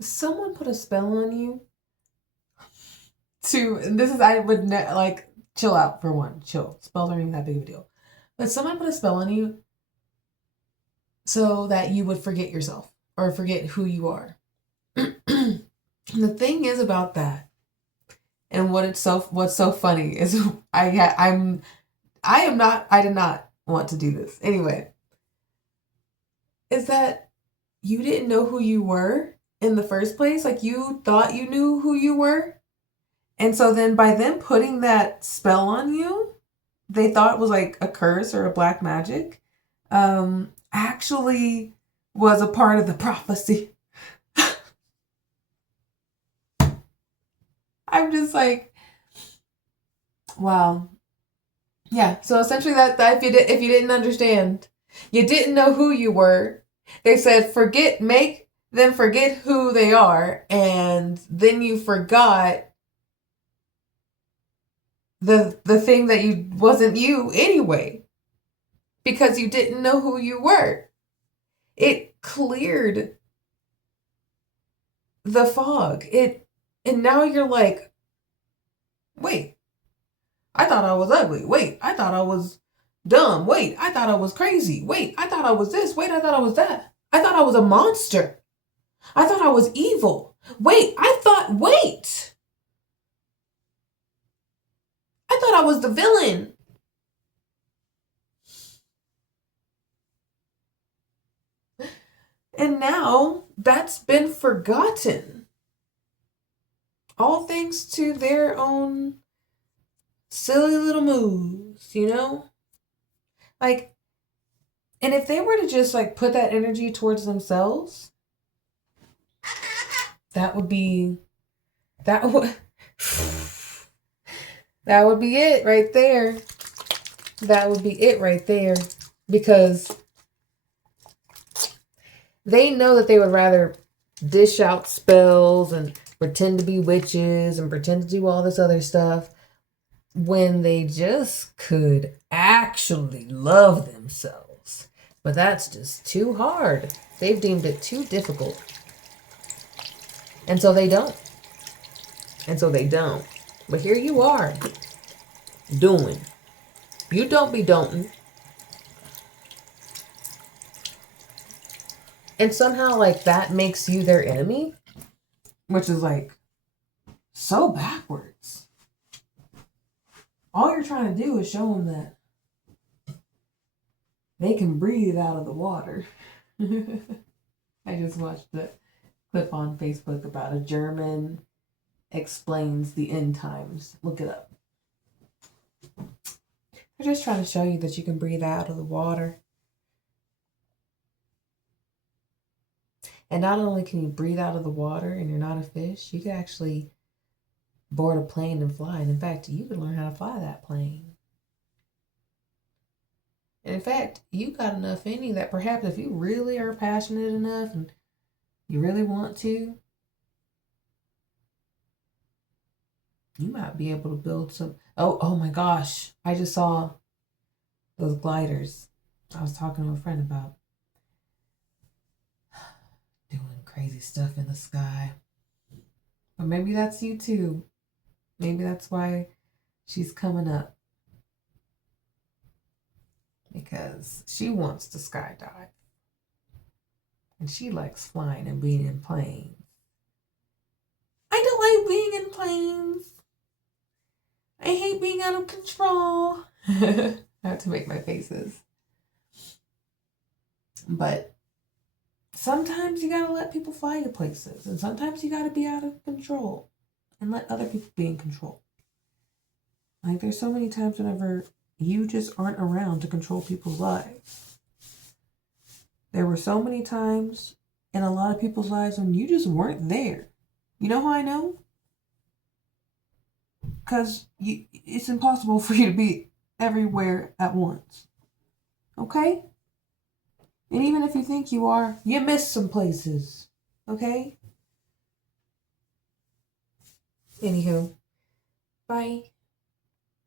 someone put a spell on you this is, I would like, chill out for one. Chill. Spells aren't even that big of a deal. But someone put a spell on you so that you would forget yourself or forget who you are. The thing is about that, and what's so funny is I did not want to do this anyway. Is that you didn't know who you were in the first place? Like, you thought you knew who you were, and so then by them putting that spell on you, they thought it was like a curse or a black magic. Actually was a part of the prophecy. I'm just like, wow. Yeah. So essentially, that if you didn't understand, you didn't know who you were. They said make them forget who they are, and then you forgot the thing that you wasn't you anyway, because you didn't know who you were. It cleared the fog. And now you're like, wait, I thought I was ugly. Wait, I thought I was dumb. Wait, I thought I was crazy. Wait, I thought I was this. Wait, I thought I was that. I thought I was a monster. I thought I was evil. Wait, I thought I was the villain. And now that's been forgotten. All thanks to their own silly little moves, you know? Like, and if they were to just like put that energy towards themselves, that would be that would that would be it right there. That would be it right there. Because they know that they would rather dish out spells and pretend to be witches and pretend to do all this other stuff when they just could actually love themselves. But that's just too hard. They've deemed it too difficult. And so they don't. But here you are, doing. You don't be don't. And somehow, like, that makes you their enemy, which is like so backwards. All you're trying to do is show them that they can breathe out of the water. I just watched the clip on Facebook about a German explains the end times. Look it up. They're just trying to show you that you can breathe out of the water. And not only can you breathe out of the water and you're not a fish, you can actually board a plane and fly. And in fact, you could learn how to fly that plane. And in fact, you got enough in you that perhaps if you really are passionate enough and you really want to, you might be able to build some. Oh my gosh. I just saw those gliders I was talking to a friend about. Doing crazy stuff in the sky. But maybe that's you too. Maybe that's why she's coming up. Because she wants to skydive. And she likes flying and being in planes. I don't like being in planes. I hate being out of control. I have to make my faces. But sometimes you gotta let people fly you places. And sometimes you gotta be out of control. And let other people be in control. Like, there's so many times whenever you just aren't around to control people's lives. There were so many times in a lot of people's lives when you just weren't there. You know how I know? Because it's impossible for you to be everywhere at once. Okay? And even if you think you are, you miss some places. Okay? Anywho, bye.